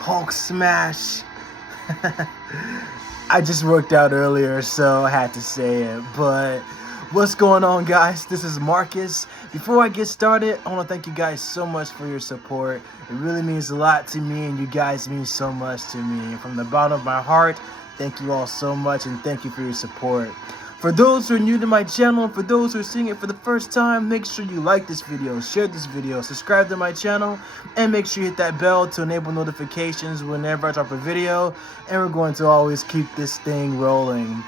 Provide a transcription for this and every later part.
Hulk smash. I just worked out earlier, so I had to say it. But what's going on, guys? This is Marcus. Before I get started, I want to thank you guys so much for your support. It really means a lot to me, and you guys mean so much to me. From the bottom of my heart, thank you all so much, and thank you for your support. For those who are new to my channel, and for those who are seeing it for the first time, make sure you like this video, share this video, subscribe to my channel, and make sure you hit that bell to enable notifications whenever I drop a video. And we're going to always keep this thing rolling.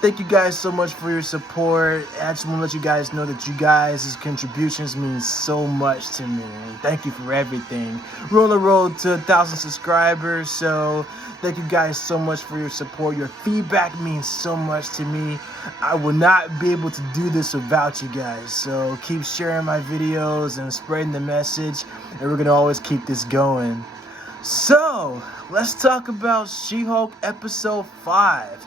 Thank you guys so much for your support. I just want to let you guys know that you guys' contributions mean so much to me. Thank you for everything. We're on the road to 1,000 subscribers, so thank you guys so much for your support. Your feedback means so much to me. I would not be able to do this without you guys. So keep sharing my videos and spreading the message, and we're going to always keep this going. So, let's talk about She-Hulk episode 5.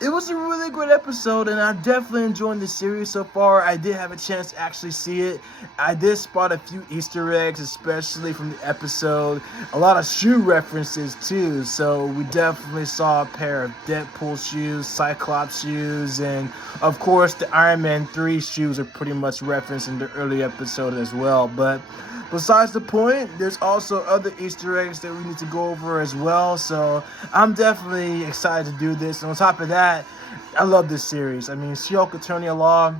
It was a really great episode, and I definitely enjoyed the series so far. I did have a chance to actually see it. I did spot a few Easter eggs, especially from the episode. A lot of shoe references, too. So we definitely saw a pair of Deadpool shoes, Cyclops shoes, and, of course, the Iron Man 3 shoes are pretty much referenced in the early episode as well. But besides the point, there's also other Easter eggs that we need to go over as well. So I'm definitely excited to do this. And on top of that, I love this series. I mean, She-Hulk Attorney at Law,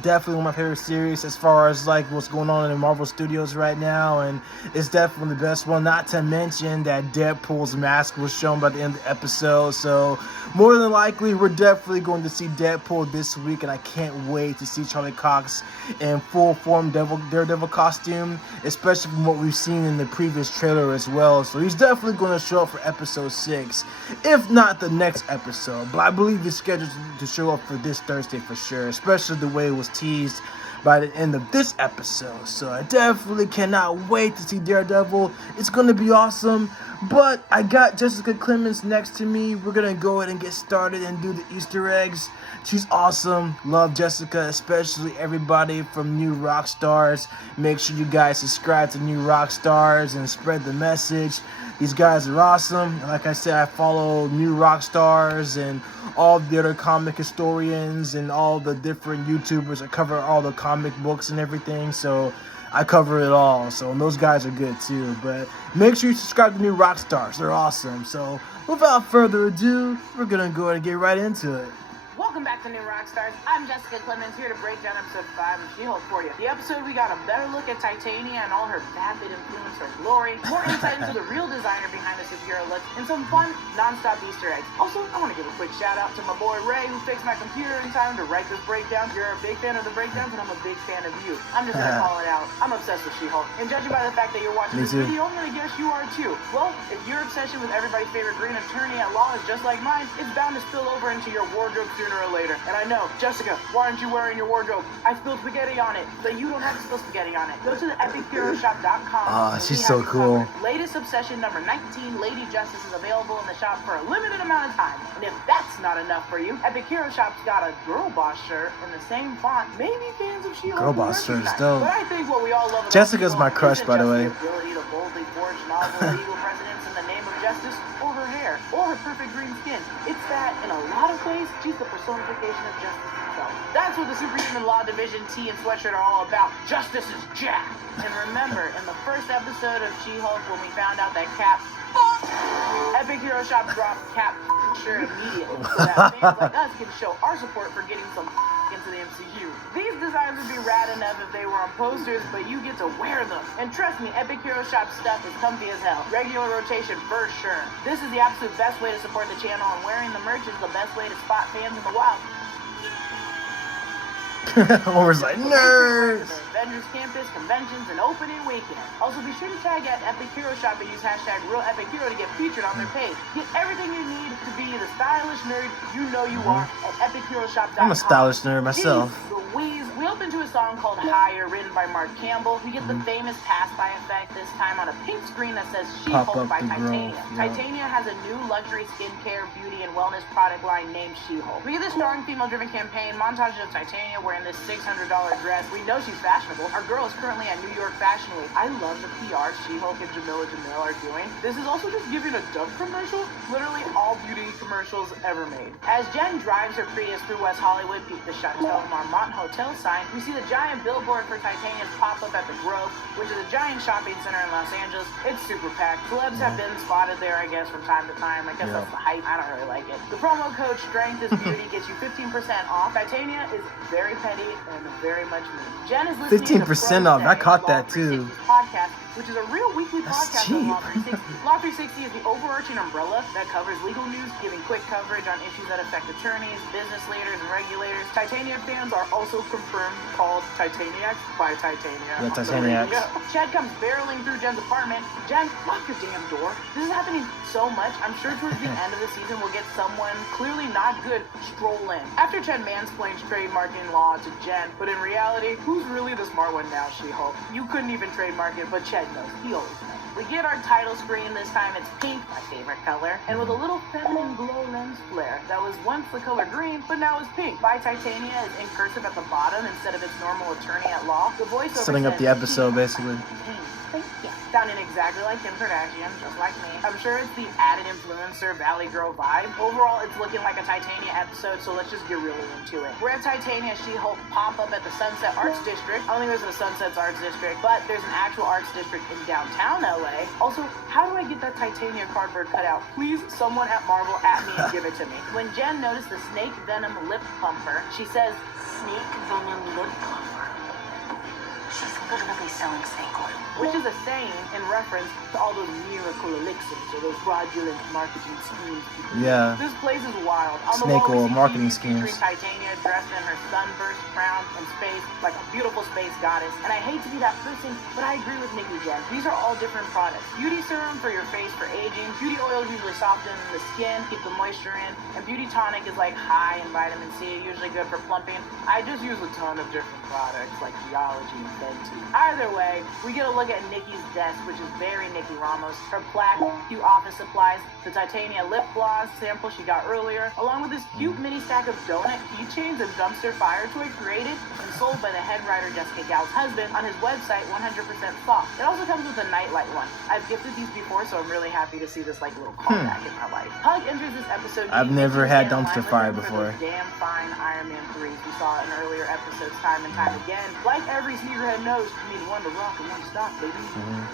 definitely one of my favorite series as far as like what's going on in the Marvel Studios right now, and it's definitely the best one. Not to mention that Deadpool's mask was shown by the end of the episode, so more than likely we're definitely going to see Deadpool this week, and I can't wait to see Charlie Cox in full form Daredevil costume, especially from what we've seen in the previous trailer as well. So he's definitely going to show up for episode 6, if not the next episode, but I believe he's scheduled to show up for this Thursday for sure, especially the way it was teased by the end of this episode. So I definitely cannot wait to see Daredevil. It's going to be awesome. But I got Jessica Clemens next to me. We're going to go ahead and get started and do the Easter eggs. She's awesome. Love Jessica, especially everybody from New Rockstars. Make sure you guys subscribe to New Rockstars and spread the message. These guys are awesome. Like I said, I follow New Rockstars and all the other comic historians and all the different YouTubers that cover all the comic books and everything. So I cover it all. So and those guys are good too. But make sure you subscribe to New Rockstars. They're awesome. So without further ado, we're going to go ahead and get right into it. Welcome back to New Rockstars. I'm Jessica Clemens, here to break down episode 5 of She-Hulk for you. The episode, we got a better look at Titania and all her vapid influence her glory, more insight into the real designer behind the superhero look, and some fun, non-stop Easter eggs. Also, I want to give a quick shout out to my boy Ray, who fixed my computer in time to write this breakdown. You're a big fan of the breakdowns, and I'm a big fan of you. I'm just gonna call it out. I'm obsessed with She-Hulk, and judging by the fact that you're watching this video, I'm gonna guess you are too. Well, if your obsession with everybody's favorite green attorney at law is just like mine, it's bound to spill over into your wardrobe sooner or later. And I know, Jessica, why aren't you wearing your wardrobe? I spilled spaghetti on it, but you don't have to spill spaghetti on it. Go to the epicheroshop.com. Ah, she's so cool. Latest obsession number 19, Lady Justice, is available in the shop for a limited amount of time. And if that's not enough for you, Epic Hero Shop's got a Girl Boss shirt in the same font. Maybe fans of She-Hulk Girl Boss shirt is dope. But I think what we all love about Jessica's my crush, by the way. The ability to boldly forge novel legal precedents in the name of justice, or her hair, or her perfect green skin. It's that, in a lot of ways, she's the personification of justice itself. That's what the Superhuman Law Division tee and sweatshirt are all about. Justice is Jack. And remember, in the first episode of She-Hulk, when we found out that Cap, Epic Hero Shop dropped Cap shirt immediately, so that fans like us can show our support for getting some into the MCU. These designs would be rad enough if they were on posters, but you get to wear them. And trust me, Epic Hero Shop stuff is comfy as hell. Regular rotation for sure. This is the absolute best way to support the channel, and wearing the merch is the best way to spot fans in the wild. Homer's like, nerds! Avengers Campus, conventions, and opening weekend. Also, be sure to tag at Epic Hero Shop and use hashtag RealEpicHero to get featured on their page. Get everything you need to be the stylish nerd you know you are at EpicHeroShop.com. I'm a stylish nerd myself. Jeez Louise, we jump into a song called Higher, written by Mark Campbell. We get the famous pass-by effect, this time on a pink screen that says She-Hulk by Titania. Titania has a new luxury skincare, beauty, and wellness product line named She-Hulk. We get this strong female-driven campaign, montage of Titania wearing this $600 dress. We know she's fashionable. Our girl is currently at New York Fashion Week. I love the PR She-Hulk and Jamila Jamil are doing. This is also just giving a Dove commercial. Literally all beauty commercials ever made. As Jen drives her Prius through West Hollywood, peek the Chateau Marmont hotel sign, we see the giant billboard for Titania's pop-up at the Grove, which is a giant shopping center in Los Angeles. It's super packed. Celebs have been spotted there, I guess, from time to time. I guess that's the hype. I don't really like it. The promo code Strength is Beauty gets you 15% off. Titania is very petty and very much me. Jen is listening 15% off. I caught that too. Podcast, which is a real weekly That's podcast cheap. on Law 360. Law 360 is the overarching umbrella that covers legal news, giving quick coverage on issues that affect attorneys, business leaders, and regulators. Titania fans are also confirmed called Titaniacs by Titania. Yeah, Titaniacs. Chad comes barreling through Jen's apartment. Jen, lock the damn door. This is happening so much. I'm sure towards the end of the season we'll get someone clearly not good stroll in. After Chad mansplains trademarking law to Jen, but in reality, who's really the smart one now, She-Hulk? You couldn't even trademark it, but Chad knows. He always knows. We get our title screen this time. It's pink, my favorite color, and with a little feminine glow lens flare that was once the color green, but now is pink. By Titania is in cursive at the bottom instead of its normal attorney at law. The voiceover Setting up the episode, basically. Thank you. Sounding exactly like Kim Kardashian, just like me. I'm sure it's the added influencer Valley Girl vibe. Overall, it's looking like a Titania episode, so let's just get really into it. We're at Titania She-Hulk pop-up at the Sunset Arts District. I only goes to the Sunset's Arts District, but there's an actual arts district in downtown LA. Also, how do I get that Titania cardboard cutout? Please, someone at Marvel at me and give it to me. When Jen noticed the snake venom lip pumper, she says, snake venom lip pumper. She's literally selling snake oil. Which is a saying in reference to all those miracle elixirs or those fraudulent marketing schemes. Yeah. This place is wild. On the Snake wall, we oil see marketing featuring schemes. Titania dressed in her sunburst, crown, and space like a beautiful space goddess. And I hate to be that person, but I agree with Nikki Jen. These are all different products. Beauty serum for your face for aging. Beauty oil usually soften the skin, keep the moisture in. And beauty tonic is like high in vitamin C, usually good for plumping. I just use a ton of different products like Geology and Fenty. Either way, we get a look at Nikki's desk, which is very Nikki Ramos. Her plaque, cute office supplies, the Titania lip gloss sample she got earlier, along with this cute mini stack of donut keychains and dumpster fire toy created and sold by the head writer Jessica Gal's husband on his website 100% Soft. It also comes with a nightlight one. I've gifted these before, so I'm really happy to see this like little callback in my life. Hug enters this episode. I've never had dumpster fire before. Damn fine Iron Man 3s we saw in earlier episodes time and time again. Like every sneakerhead knows, you need one to rock and one to stop, baby.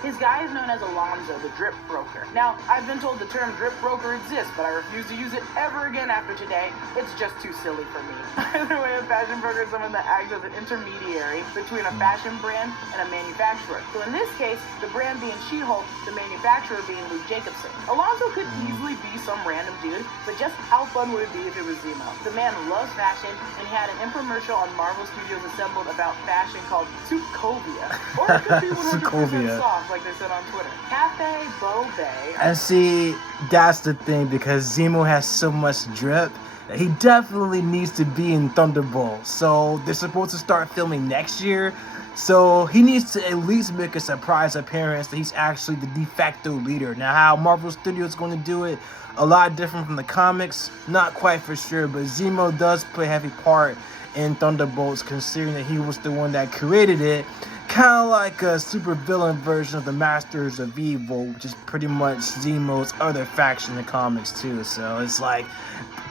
His guy is known as Alonzo, the drip broker. Now, I've been told the term drip broker exists, but I refuse to use it ever again after today. It's just too silly for me. Either way, a fashion broker is someone that acts as an intermediary between a fashion brand and a manufacturer. So in this case, the brand being She-Hulk, the manufacturer being Luke Jacobson. Alonzo could easily be some random dude, but just how fun would it be if it was Zemo? The man loves fashion, and he had an infomercial on Marvel Studios Assembled about fashion called Sokovia. Or it could be 100% soft, like they said on Twitter. Cafe Beau Bay. And see, that's the thing, because Zemo has so much drip that he definitely needs to be in Thunderbolt. So they're supposed to start filming next year. So he needs to at least make a surprise appearance that he's actually the de facto leader. Now, how Marvel Studios is going to do it, a lot different from the comics, not quite for sure. But Zemo does play a heavy part in Thunderbolts, considering that he was the one that created it. Kind of like a super villain version of the Masters of Evil, which is pretty much Zemo's other faction in the comics too. So it's like,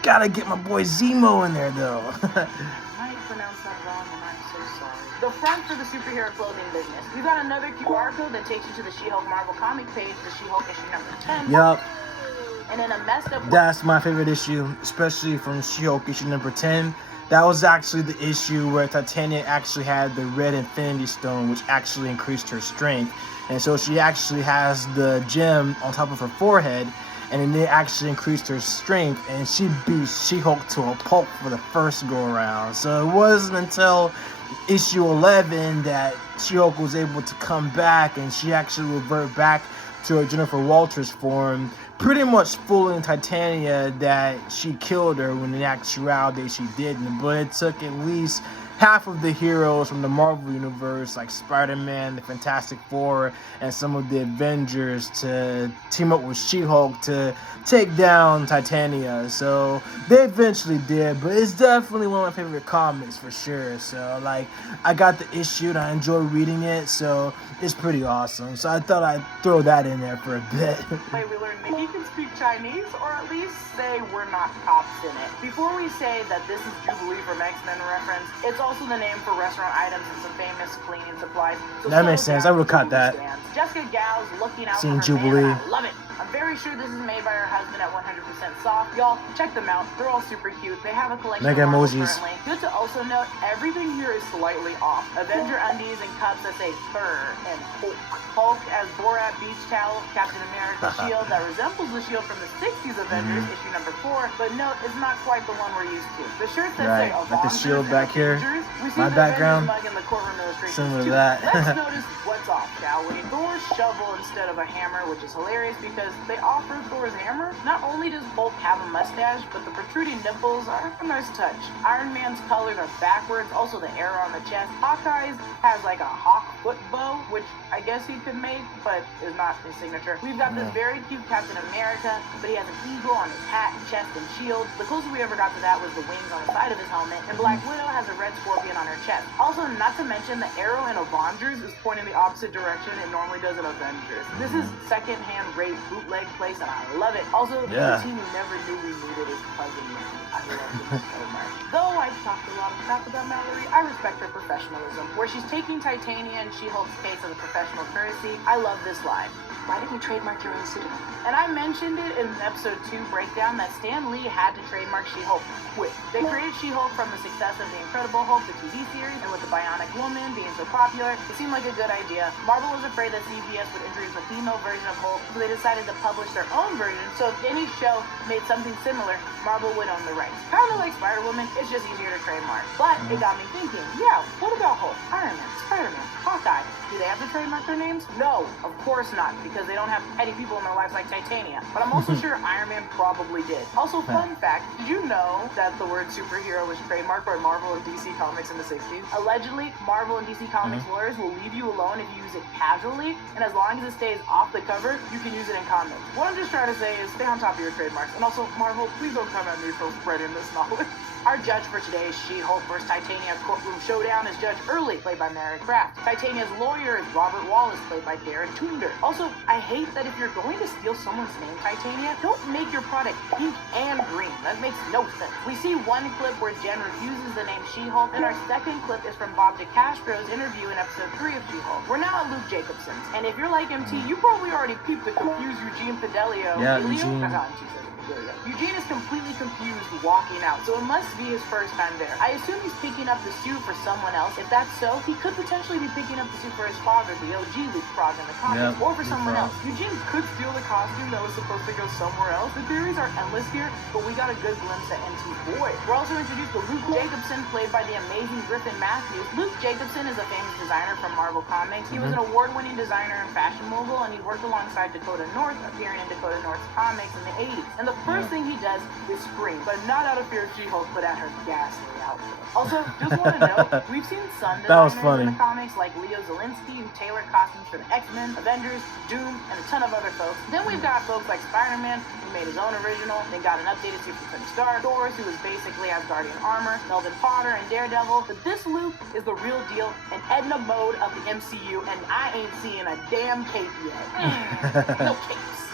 gotta get my boy Zemo in there though. I pronounced that wrong and I'm so sorry. The front for the superhero clothing business. You got another QR code that takes you to the She-Hulk Marvel comic page, the She-Hulk issue number 10. Yup. And in a messed up... That's my favorite issue, especially from She-Hulk issue number 10. That was actually the issue where Titania actually had the red Infinity Stone, which actually increased her strength. And so she actually has the gem on top of her forehead, and then it actually increased her strength, and she beat She-Hulk to a pulp for the first go-around. So it wasn't until issue 11 that She-Hulk was able to come back, and she actually reverted back to her Jennifer Walters form, pretty much fooling Titania that she killed her when in actuality she didn't. But it took at least half of the heroes from the Marvel Universe, like Spider-Man, the Fantastic Four, and some of the Avengers to team up with She-Hulk to take down Titania. So they eventually did, but it's definitely one of my favorite comics for sure. So like, I got the issue and I enjoy reading it, so it's pretty awesome. So I thought I'd throw that in there for a bit. We learned that he can speak Chinese, or at least say we're not cops in it. Before we say that this is Jubilee from X-Men reference, it's also the name for restaurant items and some famous cleaning supplies. So that makes sense. I would have caught that. Jessica Gow's looking out Seeing for her Jubilee. man, and I love it. I'm very sure this is made by her husband at 100% Soft. Y'all, check them out. They're all super cute. They have a collection Mega of models emojis. currently. Good to also note, everything here is slightly off. Avenger undies and cups that say fur and Hulk. Hulk as Borat beach towel, Captain America shield that resembles the shield from the 60s Avengers, issue number 4, but note, it's not quite the one we're used to. The shirts that say Right, Avengers like the shield back here. we see My the background, Avengers mug in the courtroom illustration similar to too. that. Let's notice what's off, shall we? Thor's shovel instead of a hammer, which is hilarious because they offer Thor's hammer. Not only does Hulk have a mustache, but the protruding nipples are a nice touch. Iron Man's colors are backwards, also the arrow on the chest. Hawkeye's has like a hawk foot bow, which I guess he could make, but is not his signature. We've got this very cute Captain America, but he has an eagle on his hat, chest, and shield. The closest we ever got to that was the wings on the side of his helmet, and Black Widow has a red scorpion on her chest. Also, not to mention, the arrow in Avengers is pointing the opposite direction it normally does in Avengers. This is second-hand rate bootleg place, and I love it. Also, the team we never knew we needed is Cousin Me. I love this so much. Though I've talked a lot of crap about Mallory, I respect her professionalism. Where she's taking Titania and She-Hulk's case as a professional courtesy, I love this line. Why didn't you trademark your own pseudonym? And I mentioned it in episode 2 breakdown that Stan Lee had to trademark She-Hulk quick. They created She-Hulk from the success of The Incredible Hulk, the TV series, and with the Bionic Woman being so popular, it seemed like a good idea. Marvel was afraid that CBS would introduce a female version of Hulk, so they decided to publish their own version, so if any show made something similar, Marvel would own the rights. Kind of like Spider-Woman, it's just easier to trademark. But it got me thinking, yeah, what about Hulk, Iron Man, Spider-Man, Hawkeye? Do they have to trademark their names? No, of course not, because they don't have petty people in their lives like Titania. But I'm also sure Iron Man probably did. Also, fun fact, did you know that the word superhero was trademarked by Marvel and DC Comics in the 60s? Allegedly, Marvel and DC Comics lawyers will leave you alone if you use it casually, and as long as it stays off the cover, you can use it in comics. What I'm just trying to say is stay on top of your trademarks. And also, Marvel, please don't come at me for spreading this knowledge. Our judge for today's She-Hulk vs. Titania courtroom showdown is Judge Early, played by Merrick Kraft. Titania's lawyer is Robert Wallace, played by Darren Toonder. Also, I hate that if you're going to steal someone's name, Titania, don't make your product pink and green. That makes no sense. We see one clip where Jen refuses the name She-Hulk, and our second clip is from Bob DeCastro's interview in episode 3 of She-Hulk. We're now at Luke Jacobson's, and if you're like MT, you probably already peeped the confused Eugene Fidelio. Yeah, Eugene. Eugene is completely confused walking out, so it must be his first time there. I assume he's picking up the suit for someone else. If that's so, he could potentially be picking up the suit for his father, the OG Luke Frog in the comics, or for someone else. Eugene could steal the costume that was supposed to go somewhere else. The theories are endless here, but we got a good glimpse at MT Boy. We're also introduced to Luke Jacobson, played by the amazing Griffin Matthews. Luke Jacobson is a famous designer from Marvel Comics. He was an award-winning designer and fashion mogul, and he worked alongside Dakota North, appearing in Dakota North's comics in the 80s. And the first thing he does is scream, but not out of fear of She-Hulk, but at her ghastly outfit. Also, just want to note, we've seen some designers in the comics like Leo Zielinski, who tailored costumes for the X-Men, Avengers, Doom, and a ton of other folks. Then we've got folks like Spider-Man, who made his own original, then got an updated suit from Tony Stark, Thor, who was basically Asgardian armor, Melvin Potter, and Daredevil. But this Luke is the real deal, an Edna Mode of the MCU, and I ain't seeing a damn cape yet. No capes.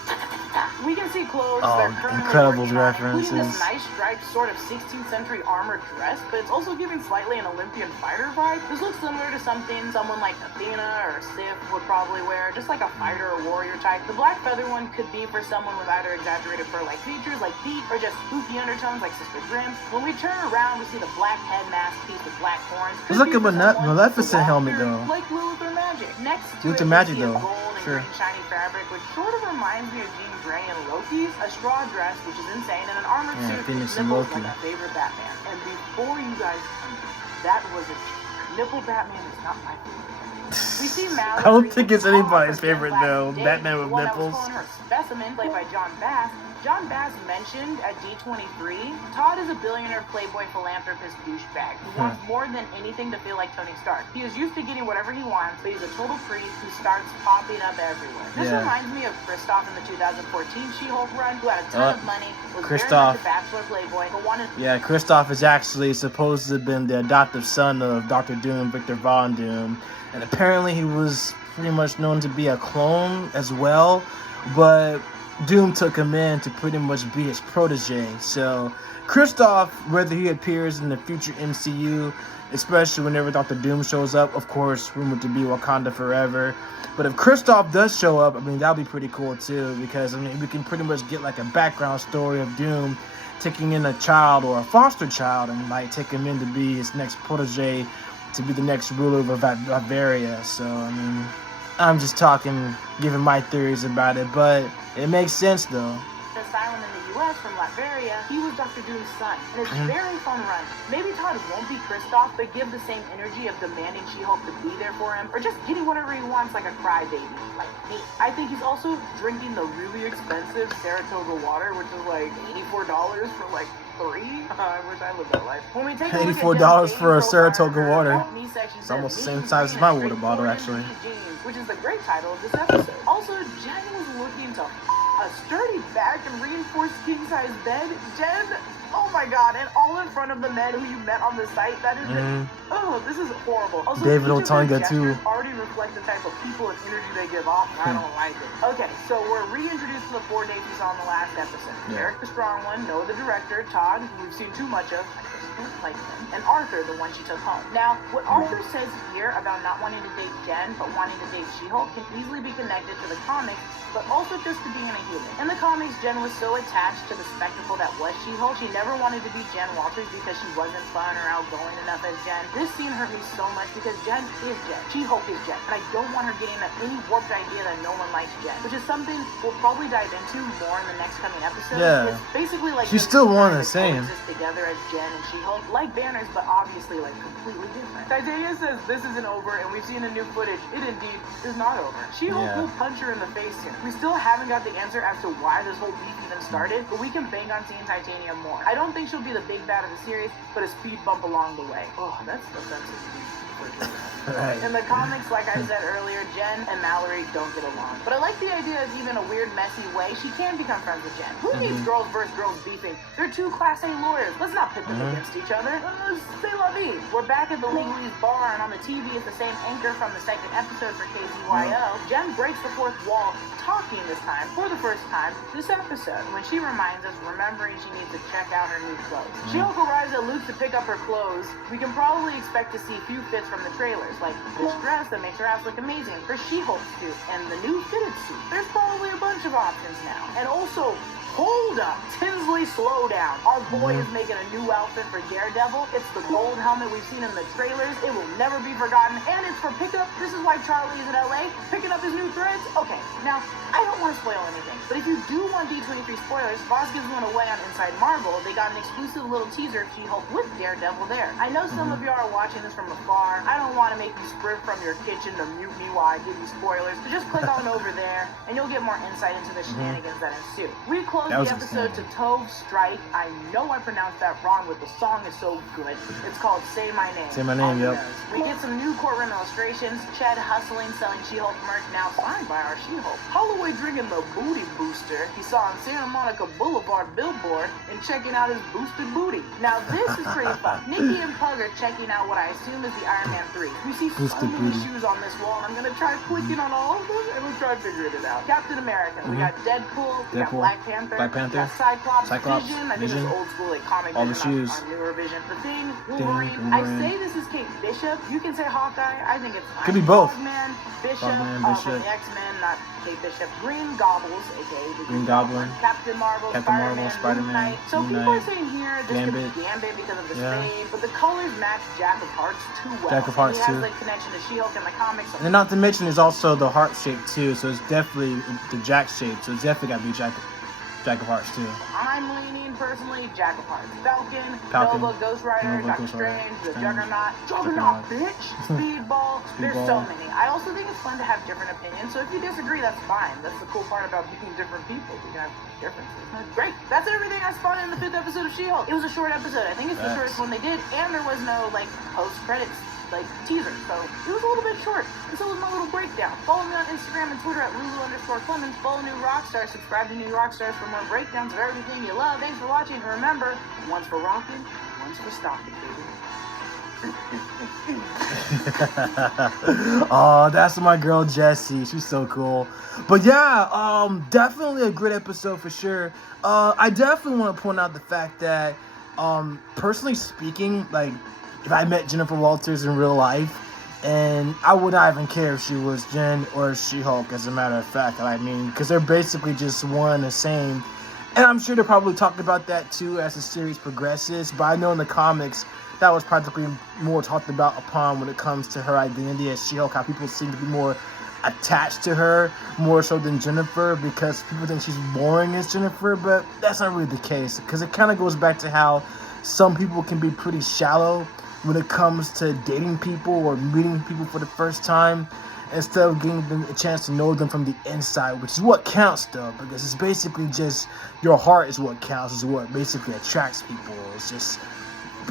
We can see clothes they're currently Incredibles working on, references. including this nice striped sort of 16th century armored dress, but it's also giving slightly an Olympian fighter vibe. This looks similar to something someone like Athena or Sif would probably wear, just like a fighter or warrior type. The black feather one could be for someone with either exaggerated fur-like features like Pete, or just spooky undertones like Sister Grimm. When we turn around, we see the black head mask piece with black horns. It's like a Maleficent helmet though. Like Luther Magic. Next to Luther it, Magic we see a though. gold and Sure. green shiny fabric, which sort of reminds me of Jean Grey and Loki's, a straw dress, which is insane, and an armored suit Phoenix with and nipples Loki. like our favorite Batman. And before you guys think that was a joke, nipple Batman is not my favorite. We see Mallory. I don't think it's anybody's off favorite again though. last day, Batman the with one that was nipples. calling her Specimen, played by John Bass. John Bass mentioned at D23, Todd is a billionaire playboy philanthropist douchebag who wants more than anything to feel like Tony Stark. He is used to getting whatever he wants, but he's a total creep who starts popping up everywhere. This reminds me of Kristoff in the 2014 She-Hulk run, who had a ton of money, was very much a bachelor playboy, but wanted... Yeah, Kristoff is actually supposed to have been the adoptive son of Dr. Doom, Victor Von Doom, and apparently he was pretty much known to be a clone as well, but Doom took him in to pretty much be his protege. So Kristoff, whether he appears in the future MCU, especially whenever Dr. Doom shows up, of course, rumored to be Wakanda forever. But if Kristoff does show up, I mean, that'll be pretty cool too, because I mean, we can pretty much get like a background story of Doom taking in a child or a foster child and like take him in to be his next protege, to be the next ruler of Bavaria. So I mean, I'm just talking, giving my theories about it, but it makes sense though. Asylum in the U.S. from Latveria, he was Dr. Doom's son, and it's a very fun run. Maybe Todd won't be Kristoff, but give the same energy of demanding She-Hulk to be there for him, or just getting whatever he wants like a crybaby, like me. I think he's also drinking the really expensive Saratoga water, which is like $84 for like 3. I wish I lived that life. When we take a look at $84 for a Saratoga water. It's almost the same size as my water bottle, actually. Which is the great title of this episode. Also, Jen was looking to a sturdy back and reinforced king-size bed. Jen, oh my god, and all in front of the men who you met on the site. That is this is horrible. Also, David each of their Otunga too. gestures already reflect the type of people and energy they give off, and I don't like it. Okay, so we're reintroduced to the 4 days we saw in the last episode. Eric, the strong one, Noah, the director, Todd, who we've seen too much of, like him, and Arthur, the one she took home. Now, what Arthur says here about not wanting to date Jen, but wanting to date She-Hulk, can easily be connected to the comics, but also just to being a human. In the comics, Jen was so attached to the spectacle that was She-Hulk, she never wanted to be Jen Walters because she wasn't fun or outgoing enough as Jen. This scene hurt me so much because Jen is Jen. She-Hulk is Jen, and I don't want her getting any warped idea that no one likes Jen, which is something we'll probably dive into more in the next coming episode. Yeah. It's basically like she's still one and the same. Together as Jen and She-Hulk, like banners, but obviously like completely different. Titania says this isn't over, and we've seen the new footage. It indeed is not over. She-Hulk will punch her in the face soon. We still haven't got the answer as to why this whole beef even started, but we can bank on seeing Titania more. I don't think she'll be the big bad of the series, but a speed bump along the way. Oh, that's offensive. Right. In the comics, like I said earlier, Jen and Mallory don't get along. But I like the idea of even a weird, messy way she can become friends with Jen. Who needs girls versus girls beefing? They're 2 Class A lawyers. Let's not pit them against each other. C'est la vie. We're back at the Legalese bar, and on the TV is the same anchor from the second episode for KZYO. Jen breaks the 4th wall, talking this time, for the first time, this episode, when she reminds us, remembering she needs to check out her new clothes. She-Hulk arrives at Luke's to pick up her clothes. We can probably expect to see few fits from the trailers, like this dress that makes her ass look amazing, her She-Hulk suit, and the new fitted suit. There's probably a bunch of options now. And also, hold up, Tinsley, slow down. Our boy is making a new outfit for Daredevil. It's the gold helmet we've seen in the trailers. It will never be forgotten, and it's for pickup. This is why Charlie is in LA, picking up his new threads. Okay, now, I don't want to spoil anything, but if you do want D23 spoilers, Boss gives one away on Inside Marvel. They got an exclusive little teaser of She-Hulk with Daredevil there. I know some of you are watching this from afar. I don't want to make you sprint from your kitchen to mute me while I give you spoilers, so just click on over there, and you'll get more insight into the shenanigans that ensue. We close the episode to Tove Strike. I know I pronounced that wrong, but the song is so good. It's called Say My Name. Say My Name, yep. We get some new courtroom illustrations. Ched hustling, selling She-Hulk merch, now signed by our She-Hulk. Holloway drinking the booty booster he saw on Santa Monica Boulevard billboard and checking out his boosted booty. Now this is pretty fun. Nikki and Pug are checking out what I assume is the Iron Man 3. We see so many shoes on this wall, and I'm gonna try clicking on all of them, and we'll try figuring it out. Captain America. We got Deadpool. We got Black Panther. We got Cyclops. Vision. I think it's old school like comic all the Vision, shoes. Our newer Vision. The Thing. Wolverine. I say this is Kate Bishop. You can say Hawkeye. I think it's could be both. Frogman, Bishop, Frogman, from the X-Men, not Kate Bishop. Green Goggles, aka the Green Goblin. Captain Marvel, Spider-Man, Moon Knight. So people are saying here this could be Gambit because of the spade, but the colors match Jack of Hearts too well. Jack of Hearts he has too. the connection to She-Hulk in the comics. And not to mention, there's also the heart shape too, so it's definitely the Jack shape. So it's definitely got to be Jack. Jack of Hearts too. I'm leaning personally Jack of Hearts. Falcon, Falcon, Nova, Ghost Rider, Nova, Doctor Ghost Rider, Strange, the Strange, Juggernaut, Juggernaut. bitch, Speedball. There's so Speedball. many. I also think it's fun to have different opinions. So if you disagree, that's fine. That's the cool part about being different people. We can have differences. Great. That's everything I spotted in the 5th episode of She-Hulk. It was a short episode. I think it's the shortest one they did, and there was no like post-credits teaser, so it was a little bit short. And so was my little breakdown. Follow me on Instagram and Twitter at Lulu_Clemens. Follow New Rockstar. Subscribe to New Rockstars for more breakdowns of everything you love. Thanks for watching. And remember, one's for rocking, one's for stopping, baby. Oh, that's my girl Jessie. She's so cool. But yeah, definitely a great episode for sure. I definitely want to point out the fact that, personally speaking, like, if I met Jennifer Walters in real life, and I would not even care if she was Jen or She-Hulk, as a matter of fact. I mean, because they're basically just one and the same. And I'm sure they'll probably talk about that too as the series progresses. But I know in the comics, that was practically more talked about upon when it comes to her identity as She-Hulk, how people seem to be more attached to her, more so than Jennifer, because people think she's boring as Jennifer, but that's not really the case, because it kind of goes back to how some people can be pretty shallow when it comes to dating people or meeting people for the first time, instead of giving them a chance to know them from the inside, which is what counts though, because it's basically just your heart is what counts, is what basically attracts people. It's just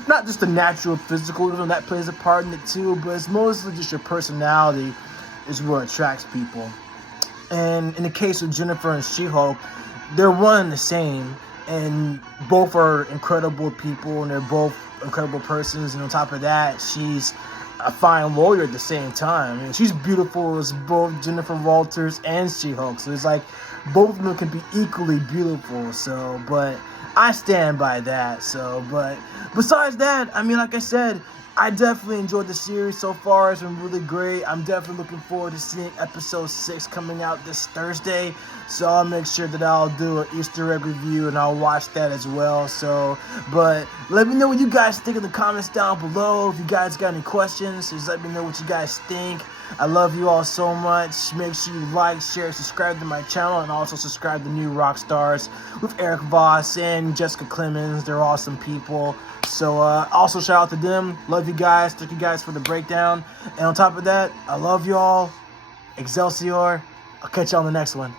not just the natural physical that plays a part in it too, but it's mostly just your personality is what attracts people. And in the case of Jennifer and She-Hulk, they're one and the same, and both are incredible people, and they're both incredible persons, and on top of that, she's a fine lawyer at the same time. I mean, she's beautiful as both Jennifer Walters and She-Hulk, so it's like both of them can be equally beautiful. So, but I stand by that. So, but besides that, I mean, like I said, I definitely enjoyed the series so far. It's been really great. I'm definitely looking forward to seeing episode 6 coming out this Thursday. So I'll make sure that I'll do an Easter egg review and I'll watch that as well. So, but let me know what you guys think in the comments down below. If you guys got any questions, just let me know what you guys think. I love you all so much. Make sure you like, share, subscribe to my channel, and also subscribe to New Rockstars with Eric Voss and Jessica Clemens. They're awesome people. So also shout out to them. Love you guys. Thank you guys for the breakdown. And on top of that, I love y'all. Excelsior. I'll catch you on the next one.